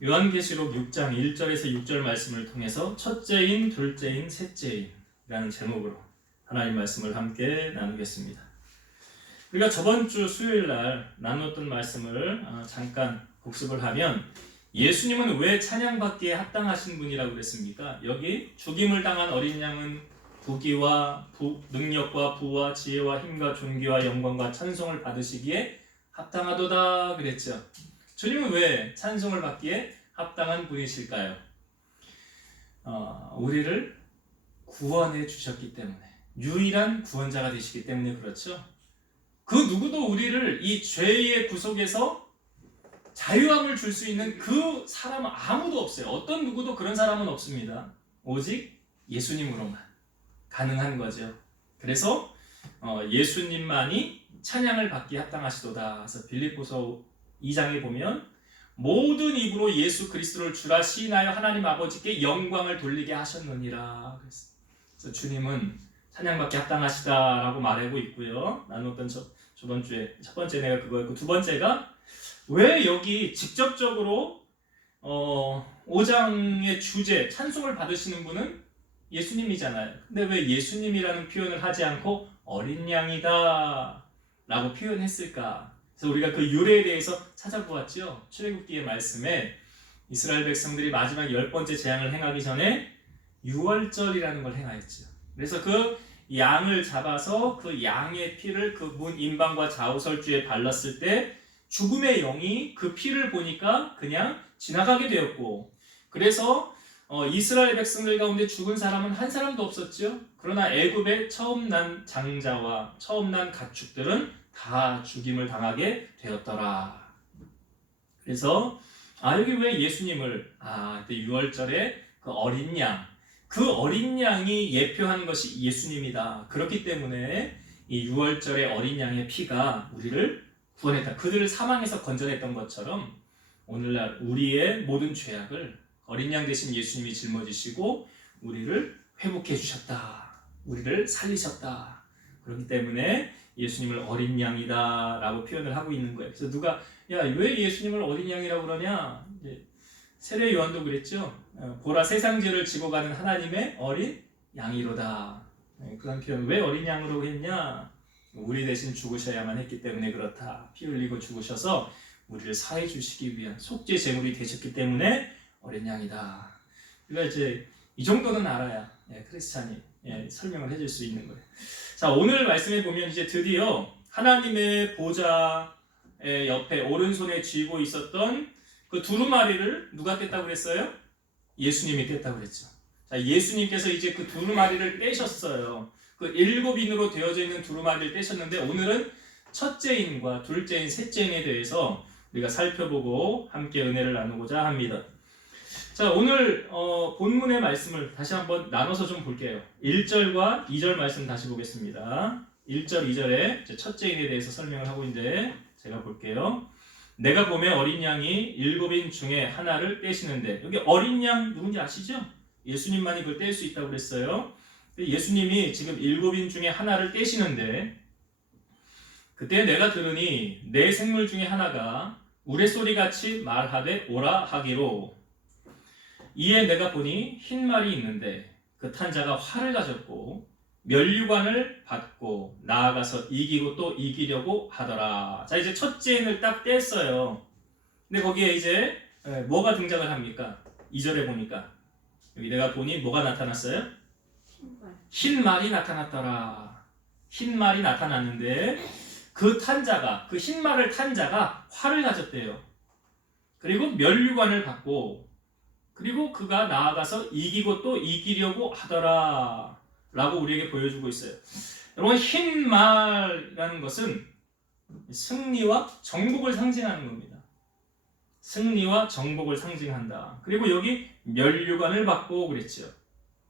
요한계시록 6장 1절에서 6절 말씀을 통해서 첫째인, 둘째인, 셋째인이라는 제목으로 하나님 말씀을 함께 나누겠습니다. 우리가 저번 주 수요일 날 나눴던 말씀을 잠깐 복습을 하면 예수님은 왜 찬양받기에 합당하신 분이라고 그랬습니까? 여기 죽임을 당한 어린 양은 부귀와 능력과 부와 지혜와 힘과 존귀와 영광과 찬송을 받으시기에 합당하도다 그랬죠. 주님은 왜 찬송을 받기에 합당한 분이실까요? 우리를 구원해 주셨기 때문에, 유일한 구원자가 되시기 때문에 그렇죠. 그 누구도 우리를 이 죄의 구속에서 자유함을 줄 수 있는 그 사람은 아무도 없어요. 어떤 누구도 그런 사람은 없습니다. 오직 예수님으로만 가능한 거죠. 그래서 예수님만이 찬양을 받기에 합당하시도다. 그래서 빌립보서 2장에 보면 모든 입으로 예수 그리스도를 주라 시인하여 하나님 아버지께 영광을 돌리게 하셨느니라. 그래서 주님은 찬양받기에 합당하시다라고 말하고 있고요. 나눴던 저번 주에 첫 번째 내가 그거였고, 두 번째가 왜 여기 직접적으로 5장의 주제 찬송을 받으시는 분은 예수님이잖아요. 근데 왜 예수님이라는 표현을 하지 않고 어린 양이다 라고 표현했을까? 그래서 우리가 그 유래에 대해서 찾아보았죠. 출애굽기의 말씀에 이스라엘 백성들이 마지막 10번째 재앙을 행하기 전에 유월절이라는 걸 행하였죠. 그래서 그 양을 잡아서 그 양의 피를 그 문 임방과 좌우설주에 발랐을 때 죽음의 영이 그 피를 보니까 그냥 지나가게 되었고, 그래서 이스라엘 백성들 가운데 죽은 사람은 한 사람도 없었죠. 그러나 애굽의 처음 난 장자와 처음 난 가축들은 다 죽임을 당하게 되었더라. 그래서 여기 왜 예수님을 그때 유월절에 그 어린 양, 그 어린 양이 예표한 것이 예수님이다. 그렇기 때문에 이 유월절의 어린 양의 피가 우리를 구원했다. 그들을 사망에서 건져냈던 것처럼 오늘날 우리의 모든 죄악을 어린 양 되신 예수님이 짊어지시고 우리를 회복해 주셨다. 우리를 살리셨다. 그렇기 때문에 예수님을 어린 양이다 라고 표현을 하고 있는 거예요. 그래서 누가 왜 예수님을 어린 양이라고 그러냐? 세례 요한도 그랬죠. 보라 세상 죄를 지고 가는 하나님의 어린 양이로다. 그런 표현. 왜 어린 양으로 했냐? 우리 대신 죽으셔야만 했기 때문에 그렇다. 피 흘리고 죽으셔서 우리를 사해 주시기 위한 속죄 제물이 되셨기 때문에 어린 양이다. 그러니까 이제 이 정도는 알아야 크리스찬이 설명을 해줄 수 있는 거예요. 자, 오늘 말씀에 보면 이제 드디어 하나님의 보좌의 옆에 오른손에 쥐고 있었던 그 두루마리를 누가 뗐다고 그랬어요? 예수님이 뗐다고 그랬죠. 자, 예수님께서 이제 그 두루마리를 떼셨어요. 그 7인으로 되어져 있는 두루마리를 떼셨는데 오늘은 첫째인과 둘째인, 셋째인에 대해서 우리가 살펴보고 함께 은혜를 나누고자 합니다. 자, 오늘 본문의 말씀을 다시 한번 나눠서 좀 볼게요. 1절과 2절 말씀 다시 보겠습니다. 1절, 2절에 첫째인에 대해서 설명을 하고 있는데 제가 볼게요. 내가 보매 어린 양이 7인 중에 하나를 떼시는데, 여기 어린 양 누군지 아시죠? 예수님만이 그걸 뗄 수 있다고 그랬어요. 예수님이 지금 7인 중에 하나를 떼시는데, 그때 내가 들으니 네 생물 중에 하나가 우레소리같이 말하되 오라 하기로, 이에 내가 보니 흰 말이 있는데 그 탄자가 활을 가졌고 면류관을 받고 나아가서 이기고 또 이기려고 하더라. 자, 이제 첫째인을 딱 뗐어요. 근데 거기에 이제 뭐가 등장을 합니까? 2절에 보니까 여기 내가 보니 뭐가 나타났어요? 흰 말이 나타났더라. 흰 말이 나타났는데 그 탄자가, 그 흰 말을 탄 자가 활을 가졌대요. 그리고 면류관을 받고, 그리고 그가 나아가서 이기고 또 이기려고 하더라 라고 우리에게 보여주고 있어요. 여러분, 흰 말이라는 것은 승리와 정복을 상징하는 겁니다. 승리와 정복을 상징한다. 그리고 여기 면류관을 받고 그랬죠.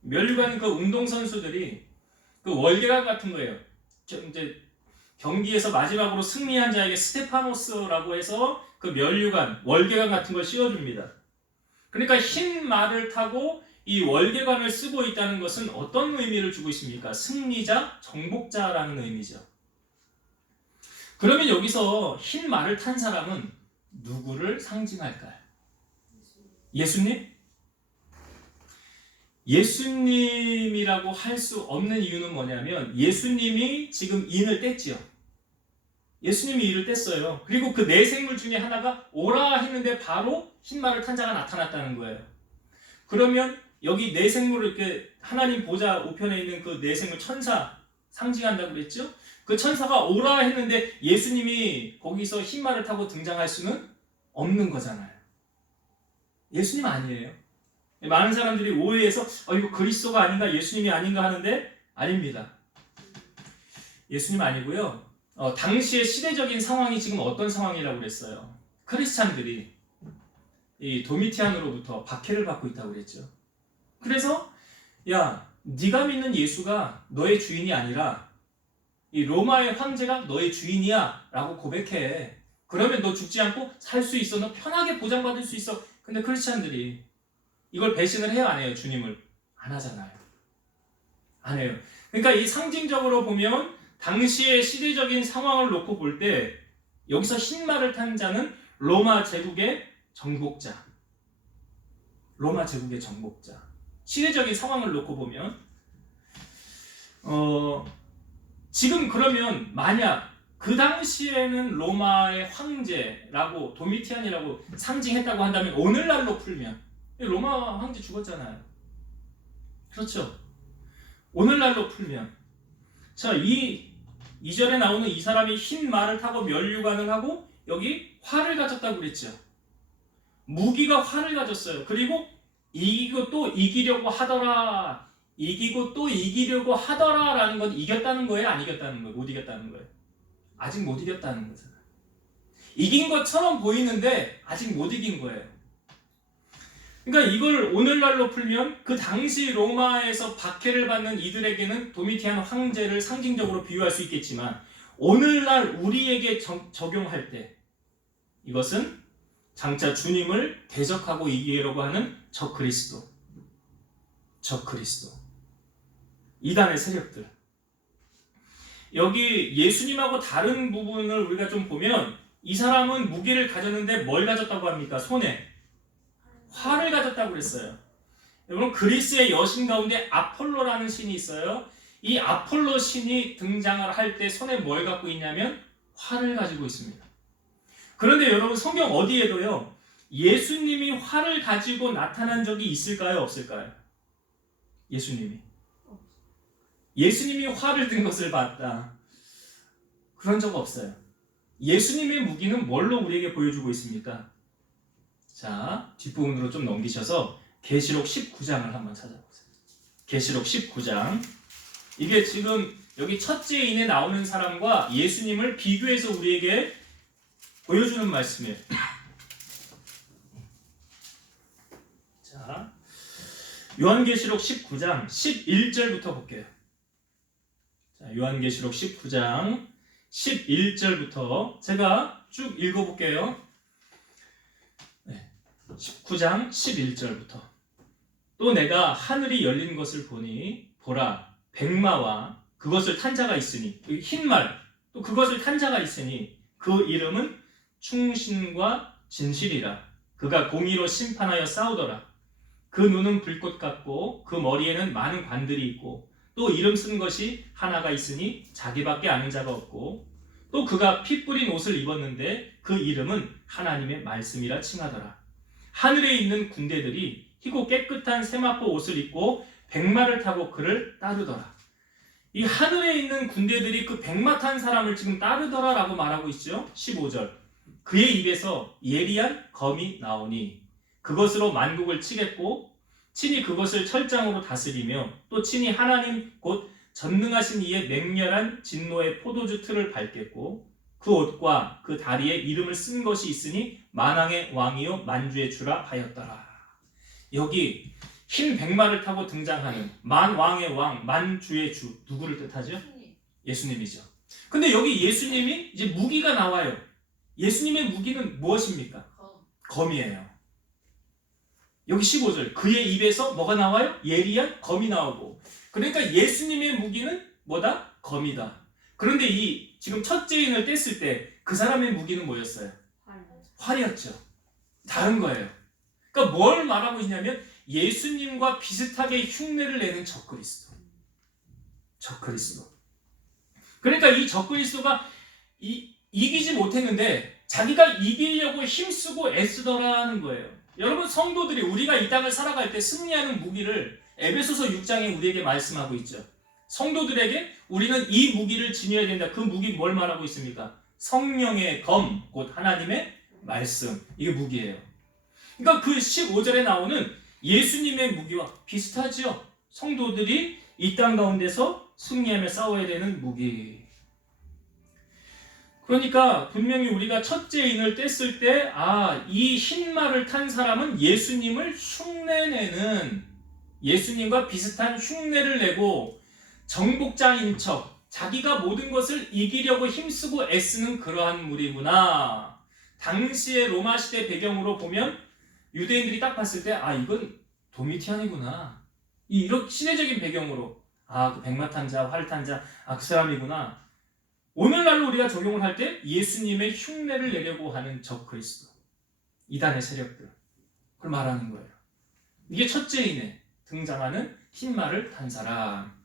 면류관은 그 운동선수들이 그 월계관 같은 거예요. 이제 경기에서 마지막으로 승리한 자에게 스테파노스라고 해서 그 면류관, 월계관 같은 걸 씌워줍니다. 그러니까 흰 말을 타고 이 월계관을 쓰고 있다는 것은 어떤 의미를 주고 있습니까? 승리자, 정복자라는 의미죠. 그러면 여기서 흰 말을 탄 사람은 누구를 상징할까요? 예수님? 예수님이라고 할 수 없는 이유는 뭐냐면 예수님이 지금 인을 뗐지요. 예수님이 이를 뗐어요. 그리고 그 네 생물 중에 하나가 오라 했는데 바로 흰말을 탄 자가 나타났다는 거예요. 그러면 여기 네 생물을 이렇게 하나님 보좌 우편에 있는 그 네 생물 천사 상징한다고 그랬죠? 그 천사가 오라 했는데 예수님이 거기서 흰말을 타고 등장할 수는 없는 거잖아요. 예수님 아니에요. 많은 사람들이 오해해서 이거 그리스도가 아닌가 예수님이 아닌가 하는데 아닙니다. 예수님 아니고요. 당시의 시대적인 상황이 지금 어떤 상황이라고 그랬어요? 크리스찬들이 이 도미티안으로부터 박해를 받고 있다고 그랬죠. 그래서 야, 네가 믿는 예수가 너의 주인이 아니라 이 로마의 황제가 너의 주인이야 라고 고백해. 그러면 너 죽지 않고 살 수 있어. 너 편하게 보장받을 수 있어. 근데 크리스찬들이 이걸 배신을 해요, 안 해요? 주님을? 안 하잖아요. 안 해요. 그러니까 이 상징적으로 보면 당시의 시대적인 상황을 놓고 볼 때 여기서 흰말을 탄 자는 로마 제국의 정복자. 로마 제국의 정복자. 시대적인 상황을 놓고 보면 지금 그러면 만약 그 당시에는 로마의 황제라고 도미티안이라고 상징했다고 한다면 오늘날로 풀면 로마 황제 죽었잖아요. 그렇죠? 오늘날로 풀면 자, 이 2절에 나오는 이 사람이 흰 말을 타고 면류관을 하고 여기 활을 가졌다고 그랬죠. 무기가 활을 가졌어요. 그리고 이기고 또 이기려고 하더라. 이기고 또 이기려고 하더라 라는 건 이겼다는 거예요? 안 이겼다는 거예요? 못 이겼다는 거예요? 아직 못 이겼다는 거잖아요. 이긴 것처럼 보이는데 아직 못 이긴 거예요. 그러니까 이걸 오늘날로 풀면 그 당시 로마에서 박해를 받는 이들에게는 도미티안 황제를 상징적으로 비유할 수 있겠지만 오늘날 우리에게 적용할 때 이것은 장차 주님을 대적하고 이기려고 하는 적그리스도, 이단의 세력들. 여기 예수님하고 다른 부분을 우리가 좀 보면 이 사람은 무기를 가졌는데 뭘 가졌다고 합니까? 손에 활을 가졌다고 그랬어요. 여러분 그리스의 여신 가운데 아폴로라는 신이 있어요. 이 아폴로 신이 등장을 할 때 손에 뭘 갖고 있냐면 활을 가지고 있습니다. 그런데 여러분 성경 어디에도요 예수님이 활을 가지고 나타난 적이 있을까요? 없을까요? 예수님이 활을 든 것을 봤다. 그런 적 없어요. 예수님의 무기는 뭘로 우리에게 보여주고 있습니까? 자, 뒷부분으로 좀 넘기셔서 계시록 19장을 한번 찾아보세요. 계시록 19장. 이게 지금 여기 첫째 인에 나오는 사람과 예수님을 비교해서 우리에게 보여주는 말씀이에요. 자, 요한계시록 19장 11절부터 볼게요. 자, 요한계시록 19장 11절부터 제가 쭉 읽어볼게요. 19장 11절부터 또 내가 하늘이 열린 것을 보니 보라 백마와 그것을 탄 자가 있으니 흰말 또 그것을 탄 자가 있으니 그 이름은 충신과 진실이라. 그가 공의로 심판하여 싸우더라. 그 눈은 불꽃 같고 그 머리에는 많은 관들이 있고 또 이름 쓴 것이 하나가 있으니 자기밖에 아는 자가 없고 또 그가 피 뿌린 옷을 입었는데 그 이름은 하나님의 말씀이라 칭하더라. 하늘에 있는 군대들이 희고 깨끗한 세마포 옷을 입고 백마를 타고 그를 따르더라. 이 하늘에 있는 군대들이 그 백마 탄 사람을 지금 따르더라 라고 말하고 있죠. 15절. 그의 입에서 예리한 검이 나오니 그것으로 만국을 치겠고 친히 그것을 철장으로 다스리며 또 친히 하나님 곧 전능하신 이의 맹렬한 진노의 포도주 틀을 밟겠고 그 옷과 그 다리에 이름을 쓴 것이 있으니 만왕의 왕이요 만주의 주라 하였더라. 여기 흰 백마를 타고 등장하는 만왕의 왕, 만주의 주 누구를 뜻하죠? 예수님이죠. 근데 여기 예수님이 이제 무기가 나와요. 예수님의 무기는 무엇입니까? 검이에요. 여기 15절 그의 입에서 뭐가 나와요? 예리한 검이 나오고 그러니까 예수님의 무기는 뭐다? 검이다. 그런데 이 지금 첫째 인을 뗐을 때 그 사람의 무기는 뭐였어요? 활이었죠. 다른 거예요. 그러니까 뭘 말하고 있냐면 예수님과 비슷하게 흉내를 내는 적그리스도. 적그리스도. 그러니까 이 적그리스도가 이기지 못했는데 자기가 이기려고 힘쓰고 애쓰더라는 거예요. 여러분, 성도들이 우리가 이 땅을 살아갈 때 승리하는 무기를 에베소서 6장에 우리에게 말씀하고 있죠. 성도들에게 우리는 이 무기를 지녀야 된다. 그 무기 뭘 말하고 있습니까? 성령의 검, 곧 하나님의 말씀. 이게 무기예요. 그러니까 그 15절에 나오는 예수님의 무기와 비슷하죠. 성도들이 이 땅 가운데서 승리하며 싸워야 되는 무기. 그러니까 분명히 우리가 첫째 인을 뗐을 때, 이 흰 말을 탄 사람은 예수님을 흉내내는, 예수님과 비슷한 흉내를 내고 정복자인 척, 자기가 모든 것을 이기려고 힘쓰고 애쓰는 그러한 무리구나. 당시의 로마 시대 배경으로 보면 유대인들이 딱 봤을 때, 이건 도미티안이구나. 이렇게 시대적인 배경으로, 그 백마탄자, 활탄자, 그 사람이구나. 오늘날로 우리가 적용을 할 때 예수님의 흉내를 내려고 하는 적그리스도, 이단의 세력들, 그걸 말하는 거예요. 이게 첫째인에 등장하는 흰 말을 탄 사람.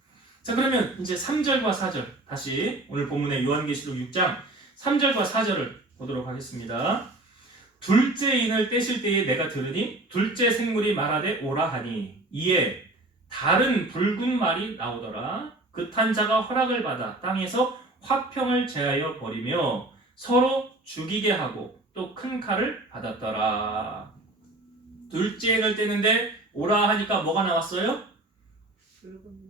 자, 그러면 이제 3절과 4절, 다시 오늘 본문의 요한계시록 6장 3절과 4절을 보도록 하겠습니다. 둘째 인을 떼실 때에 내가 들으니 둘째 생물이 말하되 오라 하니 이에 다른 붉은 말이 나오더라. 그 탄 자가 허락을 받아 땅에서 화평을 제하여 버리며 서로 죽이게 하고 또 큰 칼을 받았더라. 둘째 인을 떼는데 오라 하니까 뭐가 나왔어요?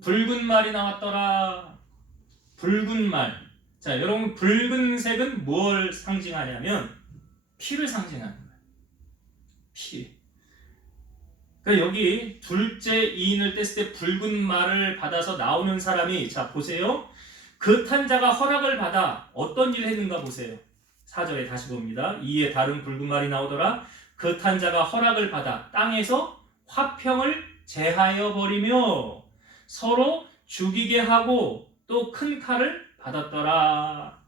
붉은 말이 나왔더라. 붉은 말. 자, 여러분, 붉은색은 뭘 상징하냐면 피를 상징하는 거예요. 피. 그러니까 여기 둘째 이인을 뗐을 때 붉은 말을 받아서 나오는 사람이, 자 보세요. 그 탄자가 허락을 받아 어떤 일을 했는가 보세요. 4절에 다시 봅니다. 이에 다른 붉은 말이 나오더라. 그 탄자가 허락을 받아 땅에서 화평을 제하여 버리며 서로 죽이게 하고 또 큰 칼을 받았더라.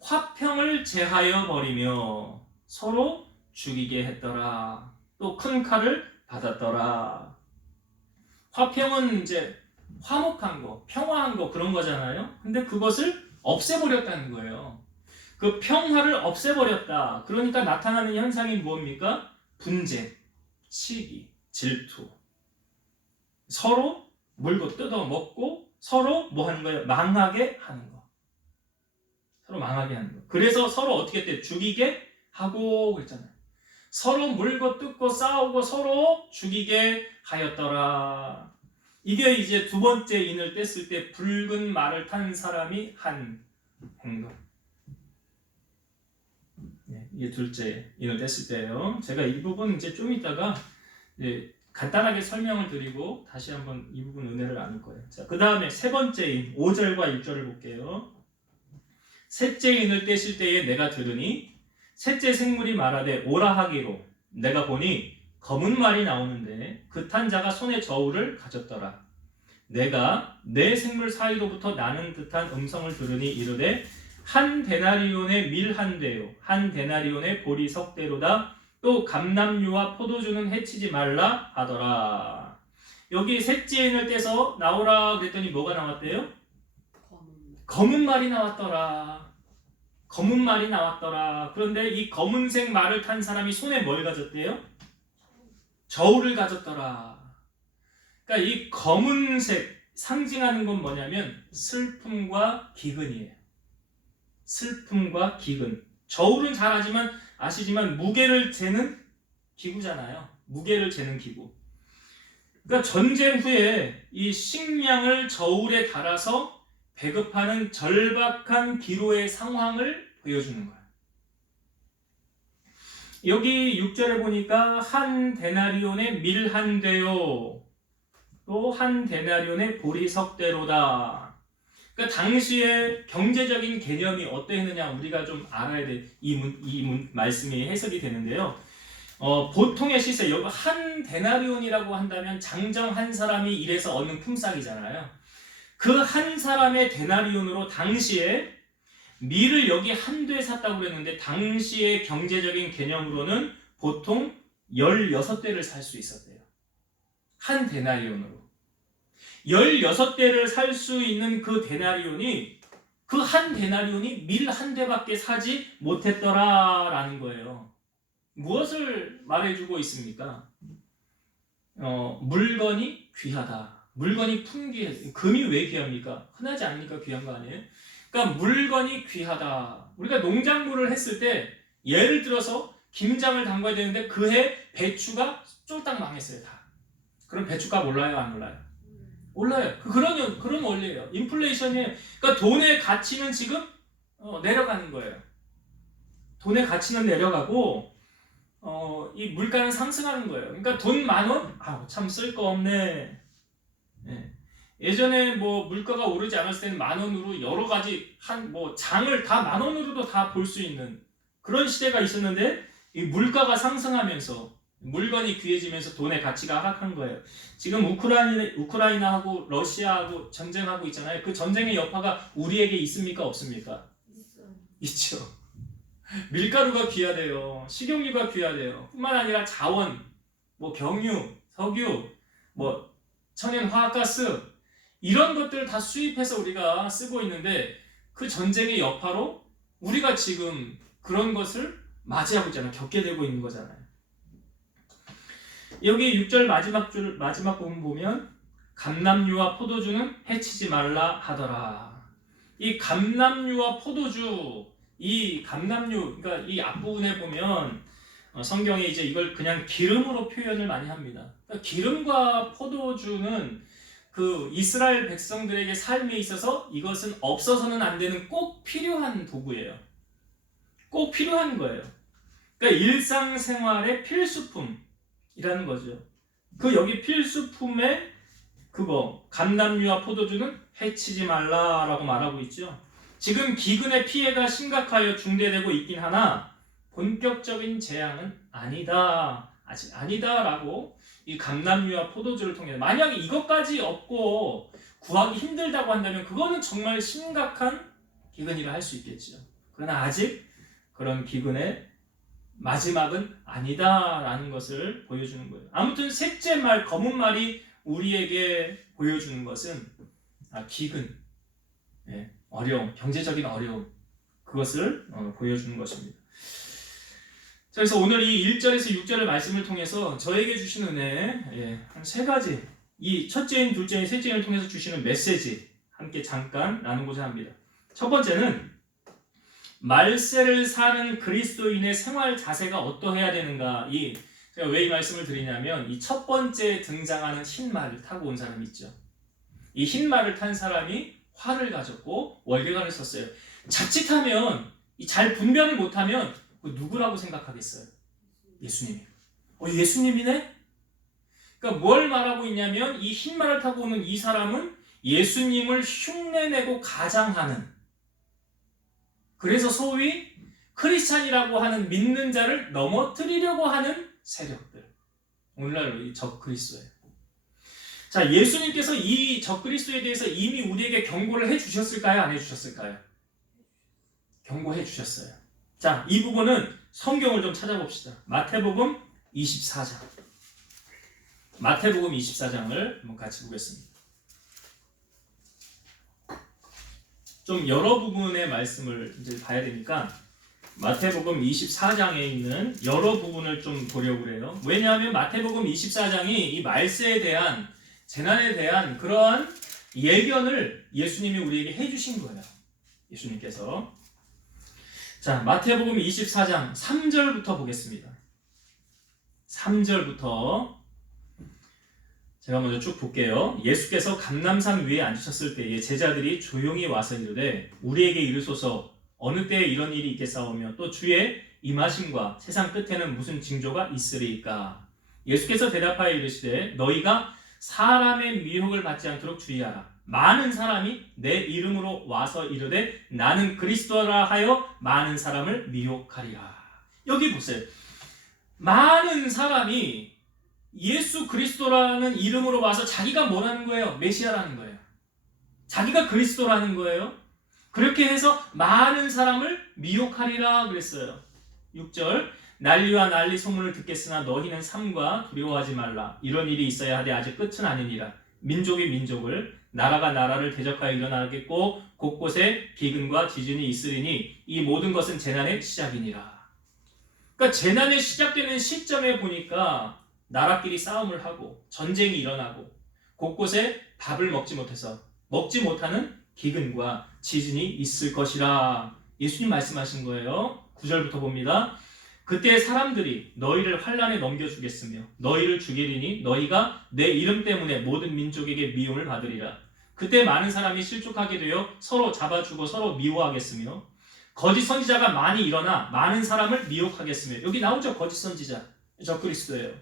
화평을 제하여 버리며 서로 죽이게 했더라. 또 큰 칼을 받았더라. 화평은 이제 화목한 거, 평화한 거, 그런 거잖아요. 근데 그것을 없애버렸다는 거예요. 그 평화를 없애버렸다. 그러니까 나타나는 현상이 뭡니까? 분쟁, 시기, 질투. 서로 물고 뜯어먹고 서로 뭐 하는 거예요? 망하게 하는 거. 서로 망하게 하는 거. 그래서 서로 어떻게 했대요? 죽이게 하고 그랬잖아요. 서로 물고 뜯고 싸우고 서로 죽이게 하였더라. 이게 이제 두 번째 인을 뗐을 때 붉은 말을 탄 사람이 한 행동. 이게 둘째 인을 뗐을 때예요. 제가 이 부분 이제 좀 이따가 간단하게 설명을 드리고 다시 한번 이 부분 은혜를 나눌 거예요. 자, 그 다음에 세 번째 인 5절과 6절을 볼게요. 셋째 인을 떼실 때에 내가 들으니 셋째 생물이 말하되 오라 하기로 내가 보니 검은 말이 나오는데 그 탄 자가 손에 저울을 가졌더라. 내가 네 생물 사이로부터 나는 듯한 음성을 들으니 이르되 한 데나리온의 밀 한 대요 한 데나리온의 보리 석 대로다. 또 감람류와 포도주는 해치지 말라 하더라. 여기 셋째 인을 떼서 나오라 그랬더니 뭐가 나왔대요? 검은 말이 나왔더라. 검은 말이 나왔더라. 그런데 이 검은색 말을 탄 사람이 손에 뭘 가졌대요? 저울을 가졌더라. 그러니까 이 검은색 상징하는 건 뭐냐면 슬픔과 기근이에요. 슬픔과 기근. 저울은 잘 아시지만 무게를 재는 기구잖아요. 무게를 재는 기구. 그러니까 전쟁 후에 이 식량을 저울에 달아서 배급하는 절박한 기로의 상황을 보여주는 거예요. 여기 6절에 보니까 한 데나리온의 밀 한 대요 또 한 데나리온의 보리 석 대로다. 그러니까 당시의 경제적인 개념이 어떠했느냐 우리가 좀 알아야 돼. 이 말씀이 해석이 되는데요. 보통의 시세, 여기 한 데나리온이라고 한다면 장정 한 사람이 일해서 얻는 품삯이잖아요. 그 한 사람의 데나리온으로 당시에 밀을 여기 한 대 샀다고 그랬는데 당시의 경제적인 개념으로는 보통 16대를 살 수 있었대요. 한 데나리온으로. 16대를 살 수 있는 그 데나리온이 그 한 데나리온이 밀 한 대밖에 사지 못했더라라는 거예요. 무엇을 말해주고 있습니까? 물건이 귀하다. 물건이 풍기해. 금이 왜 귀합니까? 흔하지 않으니까 귀한 거 아니에요? 그러니까 물건이 귀하다. 우리가 농작물을 했을 때 예를 들어서 김장을 담가야 되는데 그해 배추가 쫄딱 망했어요. 다. 그럼 배추값 올라요? 안 올라요? 올라요. 그런 원리예요. 인플레이션이 그러니까 돈의 가치는 지금 내려가는 거예요. 돈의 가치는 내려가고 이 물가는 상승하는 거예요. 그러니까 돈 10,000원? 참 쓸 거 없네. 예. 예전에 뭐 물가가 오르지 않았을 때는 10,000원으로 여러 가지 장을 다 10,000원으로도 다 볼 수 있는 그런 시대가 있었는데 이 물가가 상승하면서 물건이 귀해지면서 돈의 가치가 하락한 거예요. 지금 우크라이나하고 러시아하고 전쟁하고 있잖아요. 그 전쟁의 여파가 우리에게 있습니까? 없습니까? 있죠. 밀가루가 귀하대요. 식용유가 귀하대요. 뿐만 아니라 자원, 경유, 석유, 천연 화학가스 이런 것들을 다 수입해서 우리가 쓰고 있는데 그 전쟁의 여파로 우리가 지금 그런 것을 맞이하고 있잖아요. 겪게 되고 있는 거잖아요. 여기 6절 마지막 부분 보면 감람유와 포도주는 해치지 말라 하더라. 이 감람유와 포도주, 이 감람유, 그러니까 이 앞부분에 보면 성경에 이제 이걸 그냥 기름으로 표현을 많이 합니다. 그러니까 기름과 포도주는 그 이스라엘 백성들에게 삶에 있어서 이것은 없어서는 안 되는 꼭 필요한 도구예요. 꼭 필요한 거예요. 그러니까 일상생활의 필수품이라는 거죠. 그 여기 필수품에 감람유와 포도주는 해치지 말라라고 말하고 있죠. 지금 기근의 피해가 심각하여 중대되고 있긴 하나 본격적인 재앙은 아니다. 아직 아니다라고 이 감람유와 포도주를 통해 만약에 이것까지 없고 구하기 힘들다고 한다면 그거는 정말 심각한 기근이라 할 수 있겠죠. 그러나 아직 그런 기근의 마지막은 아니다라는 것을 보여주는 거예요. 아무튼 셋째 말, 검은 말이 우리에게 보여주는 것은 기근, 어려움, 경제적인 어려움 그것을 보여주는 것입니다. 그래서 오늘 이 1절에서 6절의 말씀을 통해서 저에게 주신 은혜 한 세 가지 이 첫째인, 둘째인, 셋째인을 통해서 주시는 메시지 함께 잠깐 나누고자 합니다. 첫 번째는 말세를 사는 그리스도인의 생활 자세가 어떠해야 되는가. 제가 왜 이 말씀을 드리냐면 이 첫 번째 등장하는 흰 말을 타고 온 사람이 있죠. 이 흰 말을 탄 사람이 활을 가졌고 월계관을 썼어요. 자칫하면 잘 분별을 못하면 누구라고 생각하겠어요? 예수님이에요. 예수님이네? 그러니까 뭘 말하고 있냐면 이 흰 말을 타고 오는 이 사람은 예수님을 흉내내고 가장하는, 그래서 소위 크리스찬이라고 하는 믿는 자를 넘어뜨리려고 하는 세력들. 오늘날 이 적그리스도예요. 자, 예수님께서 이 적그리스도에 대해서 이미 우리에게 경고를 해주셨을까요? 안 해주셨을까요? 경고해 주셨어요. 자, 이 부분은 성경을 좀 찾아봅시다. 마태복음 24장. 마태복음 24장을 한번 같이 보겠습니다. 좀 여러 부분의 말씀을 이제 봐야 되니까 마태복음 24장에 있는 여러 부분을 좀 보려고 그래요. 왜냐하면 마태복음 24장이 이 말세에 대한, 재난에 대한 그러한 예견을 예수님이 우리에게 해주신 거예요. 예수님께서. 자, 마태복음 24장 3절부터 보겠습니다. 3절부터 제가 먼저 쭉 볼게요. 예수께서 감람산 위에 앉으셨을 때에 제자들이 조용히 와서 이르되 우리에게 이르소서 어느 때에 이런 일이 있겠사오며 또 주의 임하심과 세상 끝에는 무슨 징조가 있으리이까. 예수께서 대답하여 이르시되 너희가 사람의 미혹을 받지 않도록 주의하라. 많은 사람이 내 이름으로 와서 이르되 나는 그리스도라 하여 많은 사람을 미혹하리라. 여기 보세요. 많은 사람이 예수 그리스도라는 이름으로 와서 자기가 뭐라는 거예요? 메시아라는 거예요. 자기가 그리스도라는 거예요. 그렇게 해서 많은 사람을 미혹하리라 그랬어요. 6절 난리와 난리 소문을 듣겠으나 너희는 삼가 두려워하지 말라. 이런 일이 있어야 하되 아직 끝은 아니니라. 민족이 민족을, 나라가 나라를 대적하여 일어나겠고 곳곳에 기근과 지진이 있으리니 이 모든 것은 재난의 시작이니라. 그러니까 재난이 시작되는 시점에 보니까 나라끼리 싸움을 하고 전쟁이 일어나고 곳곳에 밥을 먹지 못하는 기근과 지진이 있을 것이라. 예수님 말씀하신 거예요. 9절부터 봅니다. 그때 사람들이 너희를 환난에 넘겨주겠으며 너희를 죽이리니 너희가 내 이름 때문에 모든 민족에게 미움을 받으리라. 그때 많은 사람이 실족하게 되어 서로 잡아주고 서로 미워하겠으며 거짓 선지자가 많이 일어나 많은 사람을 미혹하겠으며. 여기 나오죠, 거짓 선지자. 저 그리스도예요.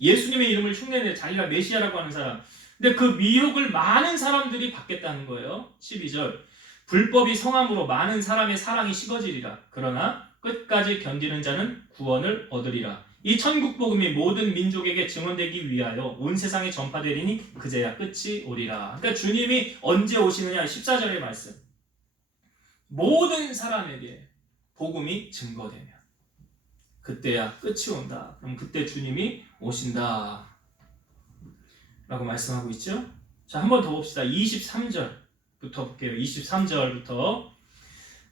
예수님의 이름을 흉내내 자기가 메시아라고 하는 사람. 근데 그 미혹을 많은 사람들이 받겠다는 거예요. 12절. 불법이 성함으로 많은 사람의 사랑이 식어지리라. 그러나 끝까지 견디는 자는 구원을 얻으리라. 이 천국 복음이 모든 민족에게 증언되기 위하여 온 세상에 전파되리니 그제야 끝이 오리라. 그러니까 주님이 언제 오시느냐, 14절의 말씀. 모든 사람에게 복음이 증거되면 그때야 끝이 온다. 그럼 그때 주님이 오신다 라고 말씀하고 있죠. 자, 한 번 더 봅시다. 23절부터 볼게요. 23절부터.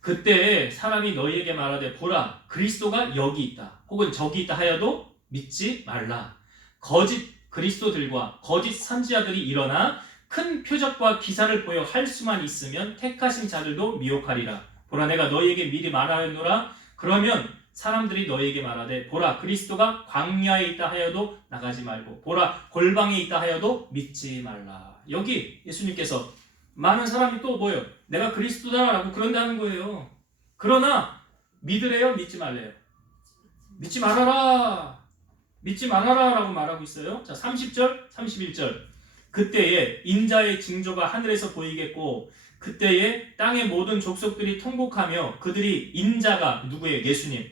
그때 사람이 너희에게 말하되 보라 그리스도가 여기 있다 혹은 저기 있다 하여도 믿지 말라. 거짓 그리스도들과 거짓 선지자들이 일어나 큰 표적과 기사를 보여 할 수만 있으면 택하신 자들도 미혹하리라. 보라 내가 너희에게 미리 말하였노라. 그러면 사람들이 너희에게 말하되 보라 그리스도가 광야에 있다 하여도 나가지 말고 보라 골방에 있다 하여도 믿지 말라. 여기 예수님께서 많은 사람이 또 뭐예요? 내가 그리스도다라고 그런다는 거예요. 그러나 믿으래요? 믿지 말래요? 믿지 말아라. 믿지 말아라 라고 말하고 있어요. 자, 30절, 31절. 그때에 인자의 징조가 하늘에서 보이겠고 그때에 땅의 모든 족속들이 통곡하며 그들이 인자가 누구예요? 예수님.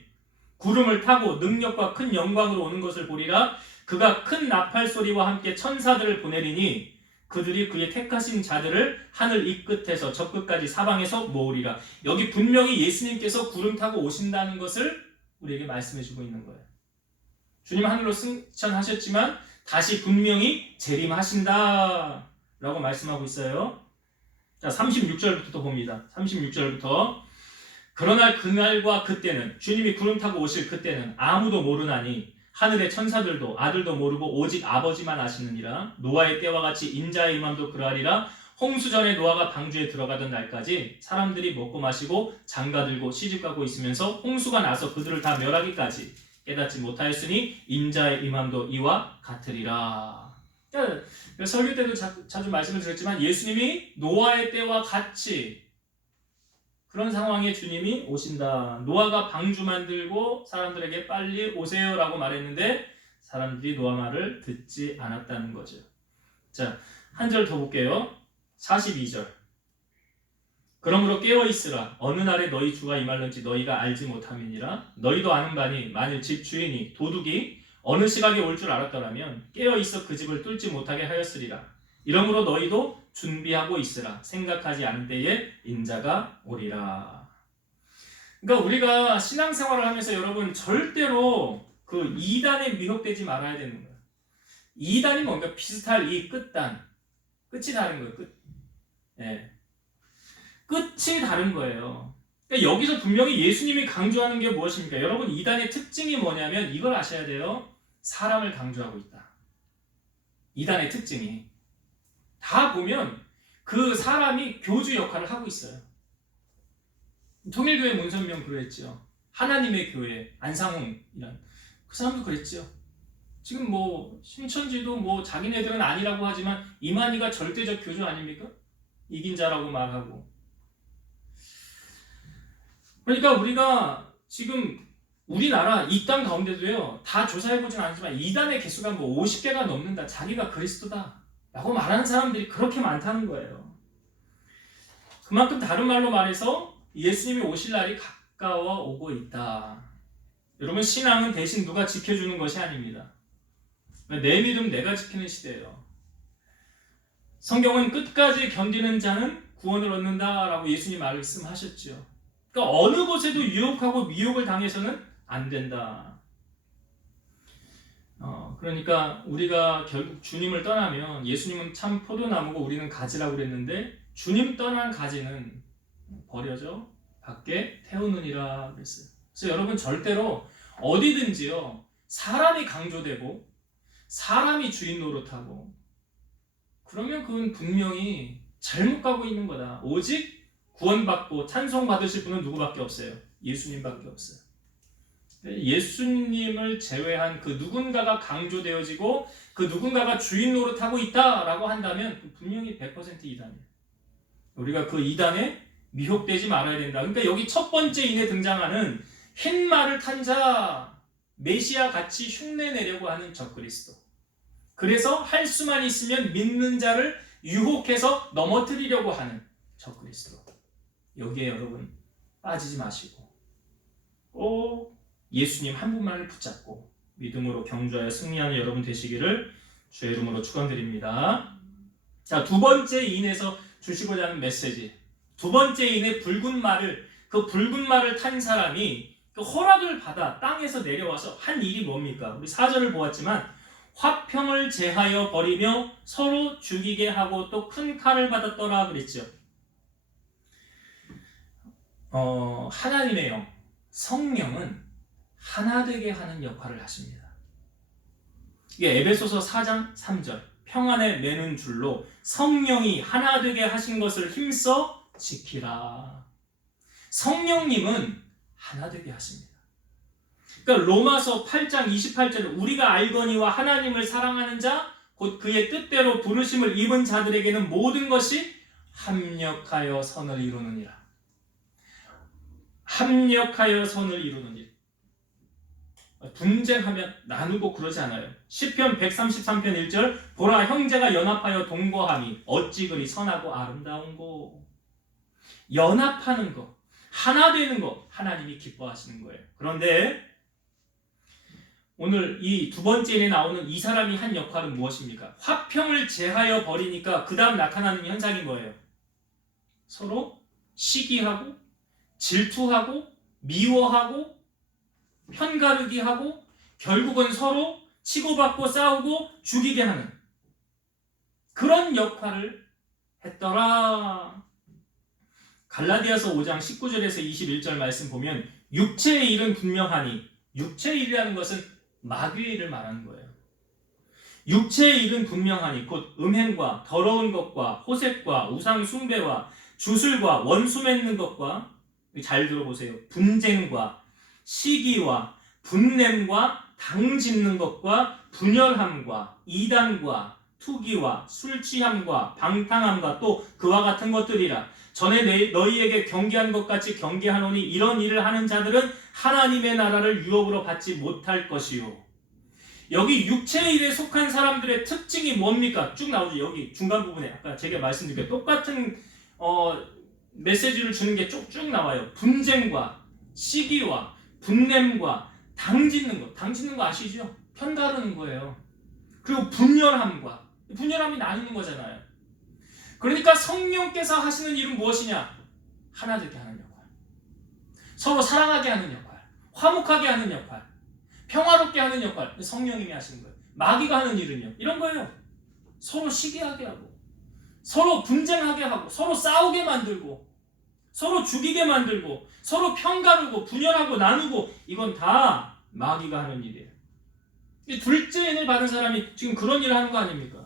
구름을 타고 능력과 큰 영광으로 오는 것을 보리라. 그가 큰 나팔 소리와 함께 천사들을 보내리니 그들이 그의 택하신 자들을 하늘 이 끝에서 저 끝까지 사방에서 모으리라. 여기 분명히 예수님께서 구름 타고 오신다는 것을 우리에게 말씀해 주고 있는 거예요. 주님 하늘로 승천하셨지만 다시 분명히 재림하신다 라고 말씀하고 있어요. 자, 36절부터 또 봅니다. 36절부터. 그러나 그날과 그때는, 주님이 구름 타고 오실 그때는 아무도 모르나니 하늘의 천사들도 아들도 모르고 오직 아버지만 아시느니라. 노아의 때와 같이 인자의 임함도 그러하리라. 홍수 전에 노아가 방주에 들어가던 날까지 사람들이 먹고 마시고 장가들고 시집가고 있으면서 홍수가 나서 그들을 다 멸하기까지 깨닫지 못하였으니 인자의 임함도 이와 같으리라. 설교 때도 자주 말씀을 드렸지만 예수님이 노아의 때와 같이 그런 상황에 주님이 오신다. 노아가 방주 만들고 사람들에게 빨리 오세요라고 말했는데 사람들이 노아 말을 듣지 않았다는 거죠. 자, 한 절 더 볼게요. 42절. 그러므로 깨어있으라. 어느 날에 너희 주가 임할는지 너희가 알지 못함이니라. 너희도 아는 바니 만일 집 주인이 도둑이 어느 시각에 올 줄 알았더라면 깨어있어 그 집을 뚫지 못하게 하였으리라. 이러므로 너희도 준비하고 있으라. 생각하지 않은 때에 인자가 오리라. 그러니까 우리가 신앙생활을 하면서 여러분 절대로 그 이단에 미혹되지 말아야 되는 거예요. 이단이 뭔가 비슷할 이 끝단. 끝이 다른 거예요. 끝. 네. 끝이 다른 거예요. 그러니까 여기서 분명히 예수님이 강조하는 게 무엇입니까? 여러분 이단의 특징이 뭐냐면 이걸 아셔야 돼요. 사람을 강조하고 있다. 이단의 특징이. 다 보면 그 사람이 교주 역할을 하고 있어요. 통일교회 문선명 그랬죠. 하나님의 교회 안상홍이란 그 사람도 그랬죠. 지금 뭐 신천지도 뭐 자기네들은 아니라고 하지만 이만희가 절대적 교주 아닙니까? 이긴 자라고 말하고. 그러니까 우리가 지금 우리나라 이 땅 가운데도요 다 조사해보진 않지만 이단의 개수가 뭐 50개가 넘는다. 자기가 그리스도다 라고 말하는 사람들이 그렇게 많다는 거예요. 그만큼 다른 말로 말해서 예수님이 오실 날이 가까워 오고 있다. 여러분 신앙은 대신 누가 지켜주는 것이 아닙니다. 내 믿음 내가 지키는 시대예요. 성경은 끝까지 견디는 자는 구원을 얻는다라고 예수님 말씀하셨죠. 그러니까 어느 곳에도 유혹하고 미혹을 당해서는 안 된다. 그러니까 우리가 결국 주님을 떠나면 예수님은 참 포도나무고 우리는 가지라고 그랬는데 주님 떠난 가지는 버려져 밖에 태우느니라 그랬어요. 그래서 여러분 절대로 어디든지요 사람이 강조되고 사람이 주인 노릇하고 그러면 그건 분명히 잘못 가고 있는 거다. 오직 구원받고 찬송받으실 분은 누구밖에 없어요? 예수님밖에 없어요. 예수님을 제외한 그 누군가가 강조되어지고 그 누군가가 주인 노릇하고 있다라고 한다면 분명히 100% 이단이에요. 우리가 그 이단에 미혹되지 말아야 된다. 그러니까 여기 첫 번째 인에 등장하는 흰 말을 탄 자, 메시아 같이 흉내내려고 하는 적그리스도. 그래서 할 수만 있으면 믿는 자를 유혹해서 넘어뜨리려고 하는 적그리스도. 여기에 여러분 빠지지 마시고 예수님 한 분만을 붙잡고 믿음으로 경주하여 승리하는 여러분 되시기를 주의 이름으로 축원드립니다. 자, 두 번째 인에서 주시고자 하는 메시지. 두 번째 인의 붉은 말을 탄 사람이 그 허락을 받아 땅에서 내려와서 한 일이 뭡니까? 우리 4절을 보았지만 화평을 제하여 버리며 서로 죽이게 하고 또 큰 칼을 받았더라 그랬죠. 하나님의 영, 성령은 하나 되게 하는 역할을 하십니다. 이게 에베소서 4장 3절 평안에 매는 줄로 성령이 하나 되게 하신 것을 힘써 지키라. 성령님은 하나 되게 하십니다. 그러니까 로마서 8장 28절 우리가 알거니와 하나님을 사랑하는 자 곧 그의 뜻대로 부르심을 입은 자들에게는 모든 것이 합력하여 선을 이루느니라. 합력하여 선을 이루느니라. 분쟁하면 나누고 그러지 않아요. 시편 133편 1절 보라 형제가 연합하여 동거함이 어찌 그리 선하고 아름다운고. 연합하는 거, 하나 되는 거 하나님이 기뻐하시는 거예요. 그런데 오늘 이 두 번째 인에 나오는 이 사람이 한 역할은 무엇입니까? 화평을 제하여 버리니까 그 다음 나타나는 현상이 뭐예요? 서로 시기하고 질투하고 미워하고 편가르기 하고 결국은 서로 치고받고 싸우고 죽이게 하는 그런 역할을 했더라. 갈라디아서 5장 19절에서 21절 말씀 보면 육체의 일은 분명하니 육체의 일이라는 것은 마귀의 일을 말하는 거예요. 육체의 일은 분명하니 곧 음행과 더러운 것과 호색과 우상 숭배와 주술과 원수 맺는 것과 잘 들어보세요. 분쟁과 시기와 분냄과 당 짚는 것과 분열함과 이단과 투기와 술 취함과 방탕함과 또 그와 같은 것들이라. 전에 너희에게 경계한 것 같이 경계하노니 이런 일을 하는 자들은 하나님의 나라를 유업으로 받지 못할 것이요. 여기 육체의 일에 속한 사람들의 특징이 뭡니까? 쭉 나오죠. 여기 중간 부분에 아까 제가 말씀드린 게 똑같은 메시지를 주는 게 쭉쭉 나와요. 분쟁과 시기와 분냄과 당짓는 거. 당짓는 거 아시죠? 편가르는 거예요. 그리고 분열함이 나누는 거잖아요. 그러니까 성령께서 하시는 일은 무엇이냐? 하나 되게 하는 역할. 서로 사랑하게 하는 역할. 화목하게 하는 역할. 평화롭게 하는 역할. 성령님이 하시는 거예요. 마귀가 하는 일은요. 이런 거예요. 서로 시기하게 하고 서로 분쟁하게 하고 서로 싸우게 만들고 서로 죽이게 만들고 서로 편가르고 분열하고 나누고 이건 다 마귀가 하는 일이에요. 둘째 인을 받은 사람이 지금 그런 일을 하는 거 아닙니까?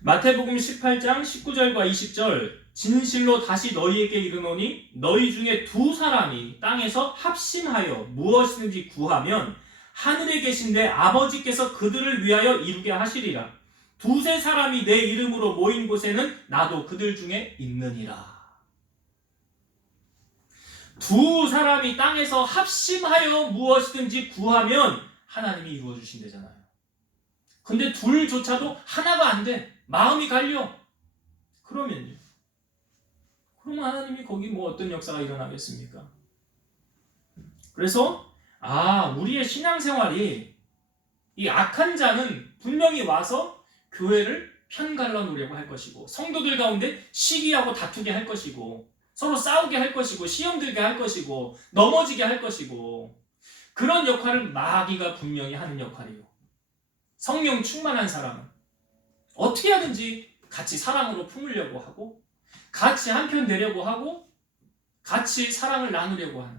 마태복음 18장 19절과 20절 진실로 다시 너희에게 이르노니 너희 중에 두 사람이 땅에서 합심하여 무엇이든지 구하면 하늘에 계신 내 아버지께서 그들을 위하여 이루게 하시리라. 두세 사람이 내 이름으로 모인 곳에는 나도 그들 중에 있느니라. 두 사람이 땅에서 합심하여 무엇이든지 구하면 하나님이 이루어주신대잖아요. 근데 둘조차도 하나가 안 돼. 마음이 갈려. 그러면 하나님이 거기 어떤 역사가 일어나겠습니까? 그래서 우리의 신앙생활이 이 악한 자는 분명히 와서 교회를 편갈라 놓으려고 할 것이고 성도들 가운데 시기하고 다투게 할 것이고 서로 싸우게 할 것이고 시험 들게 할 것이고 넘어지게 할 것이고 그런 역할을 마귀가 분명히 하는 역할이요. 성령 충만한 사람은 어떻게 하든지 같이 사랑으로 품으려고 하고 같이 한편 되려고 하고 같이 사랑을 나누려고 하는,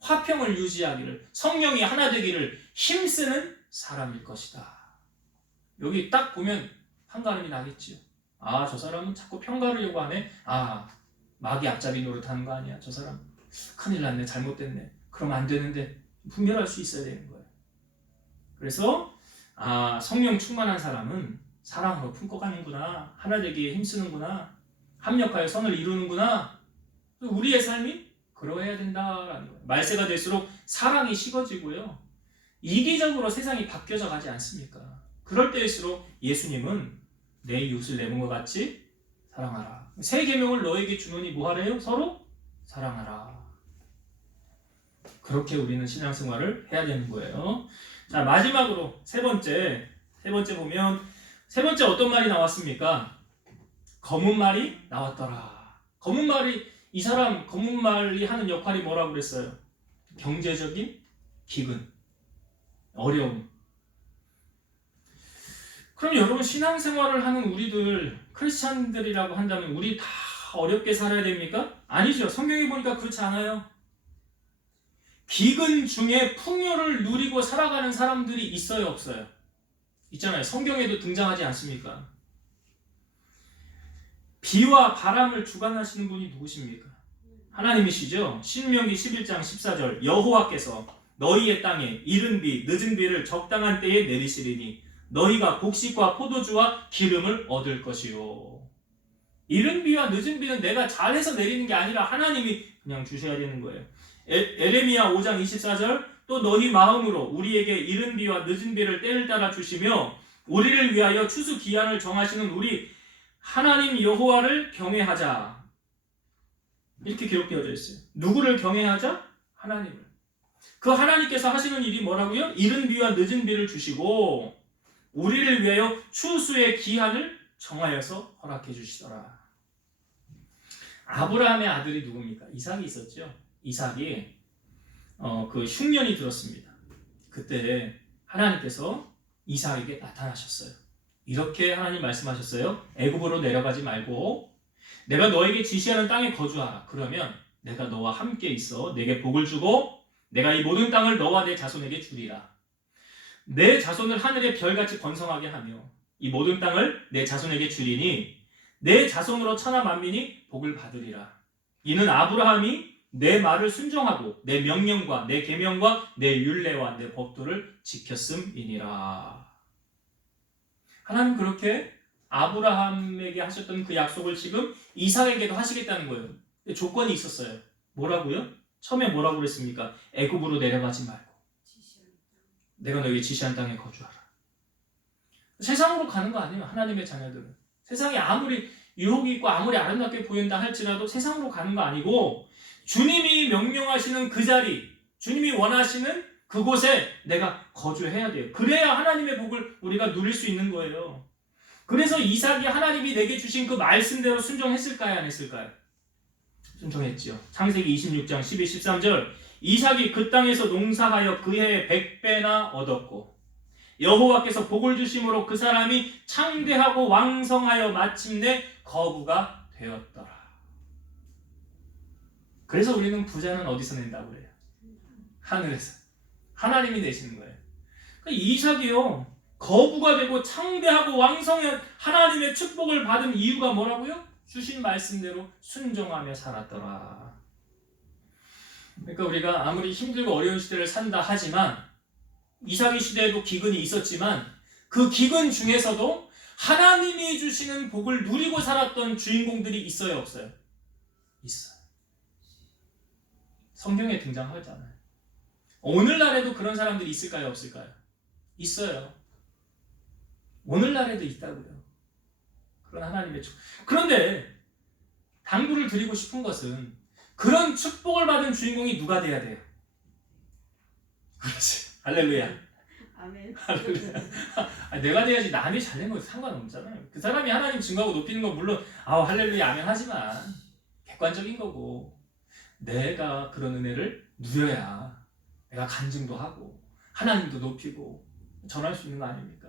화평을 유지하기를, 성령이 하나 되기를 힘쓰는 사람일 것이다. 여기 딱 보면 판가름이 나겠지요. 아, 저 사람은 자꾸 평가하려고 하네. 아, 마귀 앞잡이 노릇하는 거 아니야. 저 사람 큰일 났네. 잘못됐네. 그러면 안 되는데 분별할 수 있어야 되는 거예요. 그래서 성령 충만한 사람은 사랑으로 품고 가는구나. 하나 되기에 힘쓰는구나. 합력하여 선을 이루는구나. 우리의 삶이 그러해야 된다라는 거예요. 말세가 될수록 사랑이 식어지고요. 이기적으로 세상이 바뀌어져 가지 않습니까? 그럴 때일수록 예수님은 내 이웃을 내 몸과 같이 사랑하라. 새 계명을 너에게 주노니 뭐하래요? 서로 사랑하라. 그렇게 우리는 신앙생활을 해야 되는 거예요. 자, 마지막으로 세 번째 보면 세 번째 어떤 말이 나왔습니까? 검은 말이 나왔더라. 검은 말이, 이 사람 검은 말이 하는 역할이 뭐라고 그랬어요? 경제적인 기근, 어려움. 그럼 여러분, 신앙생활을 하는 우리들, 크리스찬들이라고 한다면 우리 다 어렵게 살아야 됩니까? 아니죠. 성경에 보니까 그렇지 않아요. 기근 중에 풍요를 누리고 살아가는 사람들이 있어요, 없어요? 있잖아요. 성경에도 등장하지 않습니까? 비와 바람을 주관하시는 분이 누구십니까? 하나님이시죠. 신명기 11장 14절, 여호와께서 너희의 땅에 이른 비, 늦은 비를 적당한 때에 내리시리니 너희가 곡식과 포도주와 기름을 얻을 것이요. 이른 비와 늦은 비는 내가 잘해서 내리는 게 아니라 하나님이 그냥 주셔야 되는 거예요. 에레미야 5장 24절, 또 너희 마음으로 우리에게 이른 비와 늦은 비를 때를 따라 주시며 우리를 위하여 추수 기한을 정하시는 우리 하나님 여호와를 경외하자. 이렇게 기록되어져 있어요. 누구를 경외하자? 하나님을. 그 하나님께서 하시는 일이 뭐라고요? 이른 비와 늦은 비를 주시고 우리를 위하여 추수의 기한을 정하여서 허락해 주시더라. 아브라함의 아들이 누굽니까? 이삭이 있었죠. 이삭이 그 흉년이 들었습니다. 그때 하나님께서 이삭에게 나타나셨어요. 이렇게 하나님 말씀하셨어요. 애굽으로 내려가지 말고 내가 너에게 지시하는 땅에 거주하라. 그러면 내가 너와 함께 있어 내게 복을 주고 내가 이 모든 땅을 너와 내 자손에게 주리라. 내 자손을 하늘의 별같이 번성하게 하며 이 모든 땅을 내 자손에게 주리니 내 자손으로 천하 만민이 복을 받으리라. 이는 아브라함이 내 말을 순종하고 내 명령과 내 계명과 내 율례와 내 법도를 지켰음이니라. 하나님 그렇게 아브라함에게 하셨던 그 약속을 지금 이삭에게도 하시겠다는 거예요. 근데 조건이 있었어요. 뭐라고요? 처음에 뭐라고 그랬습니까? 애굽으로 내려가지 말고 내가 너에게 지시한 땅에 거주하라. 세상으로 가는 거 아니에요. 하나님의 자녀들은 세상이 아무리 유혹이 있고 아무리 아름답게 보인다 할지라도 세상으로 가는 거 아니고 주님이 명령하시는 그 자리, 주님이 원하시는 그곳에 내가 거주해야 돼요. 그래야 하나님의 복을 우리가 누릴 수 있는 거예요. 그래서 이삭이 하나님이 내게 주신 그 말씀대로 순종했을까요? 안 했을까요? 순종했지요. 창세기 26장 12, 13절, 이삭이 그 땅에서 농사하여 그 해에 100배나 얻었고 여호와께서 복을 주심으로 그 사람이 창대하고 왕성하여 마침내 거부가 되었더라. 그래서 우리는 부자는 어디서 낸다고 그래요? 하늘에서. 하나님이 내시는 거예요. 그러니까 이삭이요, 거부가 되고 창대하고 왕성한 하나님의 축복을 받은 이유가 뭐라고요? 주신 말씀대로 순종하며 살았더라. 그러니까 우리가 아무리 힘들고 어려운 시대를 산다 하지만 이삭의 시대에도 기근이 있었지만 그 기근 중에서도 하나님이 주시는 복을 누리고 살았던 주인공들이 있어요, 없어요? 있어요. 성경에 등장하잖아요. 오늘날에도 그런 사람들이 있을까요, 없을까요? 있어요. 오늘날에도 있다고요. 그런 하나님의 축복. 그런데 당부를 드리고 싶은 것은 그런 축복을 받은 주인공이 누가 돼야 돼요? 그렇지. 할렐루야. 아멘. 할렐루야. 내가 돼야지. 남이 잘된 거 상관없잖아요. 그 사람이 하나님 증거하고 높이는 건 물론 할렐루야 아멘 하지만 객관적인 거고 내가 그런 은혜를 누려야 내가 간증도 하고 하나님도 높이고 전할 수 있는 거 아닙니까?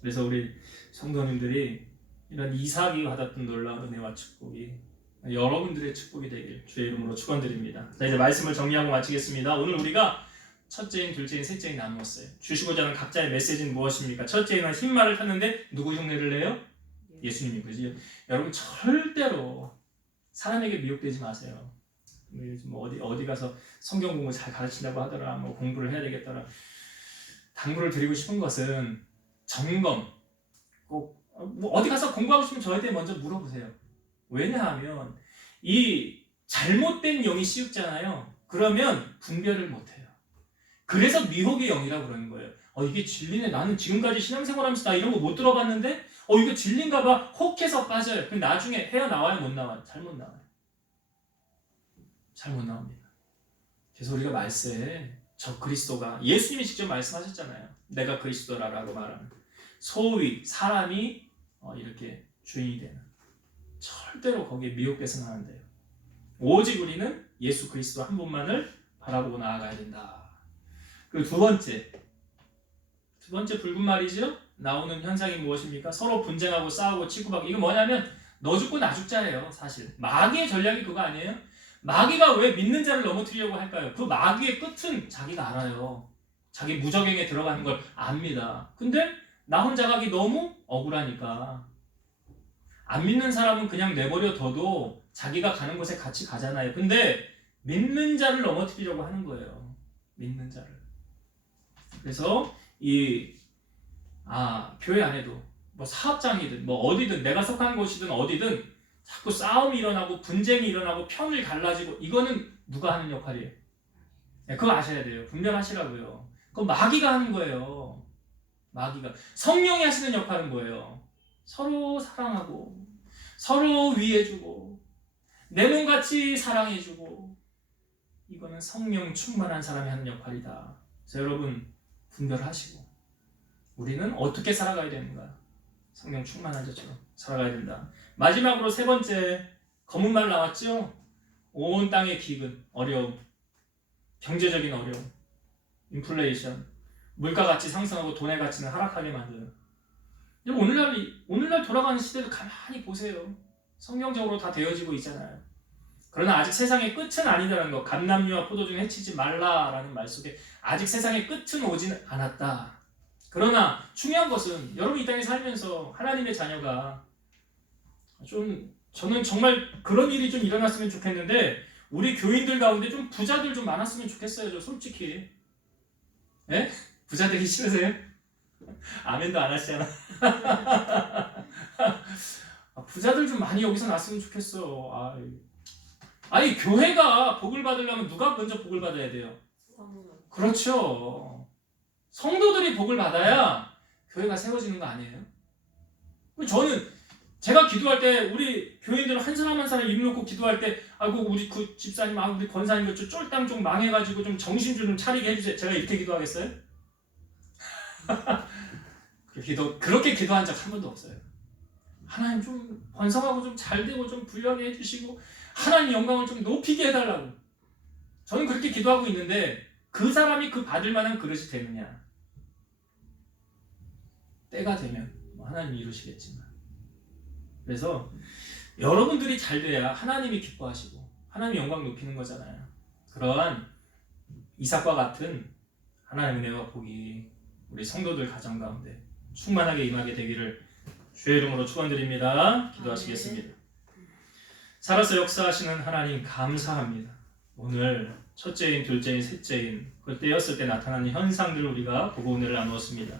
그래서 우리 성도님들이 이런 이삭이 받았던 놀라운 은혜와 축복이 여러분들의 축복이 되길 주의 이름으로 축원드립니다. 자, 이제 말씀을 정리하고 마치겠습니다. 오늘 우리가 첫째인, 둘째인, 셋째인 나누었어요. 주시고자 하는 각자의 메시지는 무엇입니까? 첫째인은 흰말을 탔는데 누구 흉내를 내요? 예수님이. 그죠? 여러분 절대로 사람에게 미혹되지 마세요. 뭐 어디 가서 성경 공부 잘 가르친다고 하더라, 뭐 공부를 해야 되겠더라. 당부를 드리고 싶은 것은 점검. 꼭 뭐 어디 가서 공부하고 싶으면 저한테 먼저 물어보세요. 왜냐하면 이 잘못된 영이 씌우잖아요. 그러면 분별을 못해요. 그래서 미혹의 영이라고 그러는 거예요. 이게 진리네. 나는 지금까지 신앙생활하면서 나 이런 거 못 들어봤는데 이거 진리인가 봐. 혹해서 빠져요. 그럼 나중에 헤어나와요? 못 나와요? 잘 못 나와요. 잘 못 나옵니다. 그래서 우리가 말세에 저 그리스도가, 예수님이 직접 말씀하셨잖아요. 내가 그리스도라고 말하는 소위 사람이 이렇게 주인이 되는, 절대로 거기에 미혹돼서는 안 돼요. 오직 우리는 예수 그리스도 한 분만을 바라보고 나아가야 된다. 그리고 두 번째 붉은 말이죠. 나오는 현상이 무엇입니까? 서로 분쟁하고 싸우고 치고받고. 이거 뭐냐면 너 죽고 나 죽자예요. 사실 마귀의 전략이 그거 아니에요? 마귀가 왜 믿는 자를 넘어뜨리려고 할까요? 그 마귀의 끝은 자기가 알아요. 자기 무적행에 들어가는 걸 압니다. 근데 나 혼자 가기 너무 억울하니까 안 믿는 사람은 그냥 내버려 둬도 자기가 가는 곳에 같이 가잖아요. 근데 믿는 자를 넘어뜨리려고 하는 거예요. 믿는 자를. 그래서 교회 안에도 뭐 사업장이든 뭐 어디든 내가 속한 곳이든 어디든 자꾸 싸움이 일어나고 분쟁이 일어나고 편을 갈라지고, 이거는 누가 하는 역할이에요? 네, 그거 아셔야 돼요. 분별하시라고요. 그건 마귀가 하는 거예요. 마귀가. 성령이 하시는 역할은 뭐예요? 서로 사랑하고 서로 위해주고 내 몸같이 사랑해주고, 이거는 성령 충만한 사람이 하는 역할이다. 그래서 여러분 분별하시고 우리는 어떻게 살아가야 되는가? 성령 충만한 자처럼 살아가야 된다. 마지막으로 세 번째, 검은 말 나왔죠? 온 땅의 기근, 어려움, 경제적인 어려움, 인플레이션, 물가 가치 상승하고 돈의 가치는 하락하게 만드는. 오늘날 돌아가는 시대도 가만히 보세요. 성경적으로 다 되어지고 있잖아요. 그러나 아직 세상의 끝은 아니다라는 거, 감람류와 포도주 해치지 말라라는 말 속에 아직 세상의 끝은 오지는 않았다. 그러나 중요한 것은 여러분 이 땅에 살면서 하나님의 자녀가 저는 정말 그런 일이 좀 일어났으면 좋겠는데, 우리 교인들 가운데 좀 부자들 좀 많았으면 좋겠어요. 저 솔직히. 예? 부자 되기 싫으세요? 아멘도 안 하시잖아. 부자들 좀 많이 여기서 났으면 좋겠어. 아니 교회가 복을 받으려면 누가 먼저 복을 받아야 돼요? 그렇죠. 성도들이 복을 받아야 교회가 세워지는 거 아니에요? 저는 제가 기도할 때 우리 교인들 한 사람 한 사람 이름 놓고 기도할 때 우리 그 집사님, 우리 권사님 쫄딱 좀 망해가지고 좀 정신 좀 차리게 해주세요. 제가 이렇게 기도하겠어요? 그렇게 기도한 적 한 번도 없어요. 하나님 좀 번성하고 좀 잘되고 좀 부유하게 해주시고 하나님 영광을 좀 높이게 해달라고. 저는 그렇게 기도하고 있는데 그 사람이 그 받을 만한 그릇이 되느냐? 때가 되면 하나님이 이루시겠지만. 그래서 여러분들이 잘 돼야 하나님이 기뻐하시고 하나님이 영광 높이는 거잖아요. 그러한 이삭과 같은 하나님의 은혜와 복이 우리 성도들 가정 가운데 충만하게 임하게 되기를 주의 이름으로 축원드립니다. 기도하시겠습니다. 살아서 역사하시는 하나님 감사합니다. 오늘 첫째인, 둘째인, 셋째인 그때였을 때 나타나는 현상들을 우리가 보고 은혜를 나누었습니다.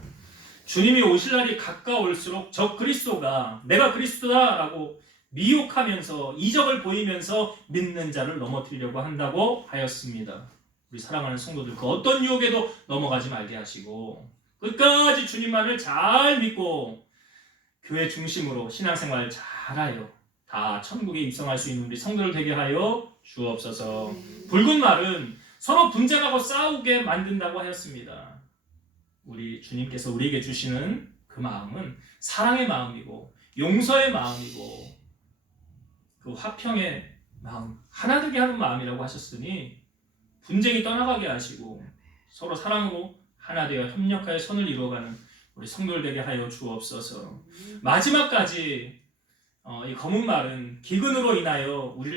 주님이 오실 날이 가까울수록 저 그리스도가 내가 그리스도다라고 미혹하면서 이적을 보이면서 믿는 자를 넘어뜨리려고 한다고 하였습니다. 우리 사랑하는 성도들 그 어떤 유혹에도 넘어가지 말게 하시고 끝까지 주님만을 잘 믿고 교회 중심으로 신앙생활 잘하여 다 천국에 입성할 수 있는 우리 성도들 되게 하여 주옵소서. 붉은 말은 서로 분쟁하고 싸우게 만든다고 하였습니다. 우리 주님께서 우리에게 주시는 그 마음은 사랑의 마음이고 용서의 마음이고 그 화평의 마음, 하나 되게 하는 마음이라고 하셨으니 분쟁이 떠나가게 하시고 서로 사랑으로 하나 되어 협력하여 선을 이루어가는 우리 성도들 되게 하여 주옵소서. 마지막까지 이 검은 말은 기근으로 인하여 우리를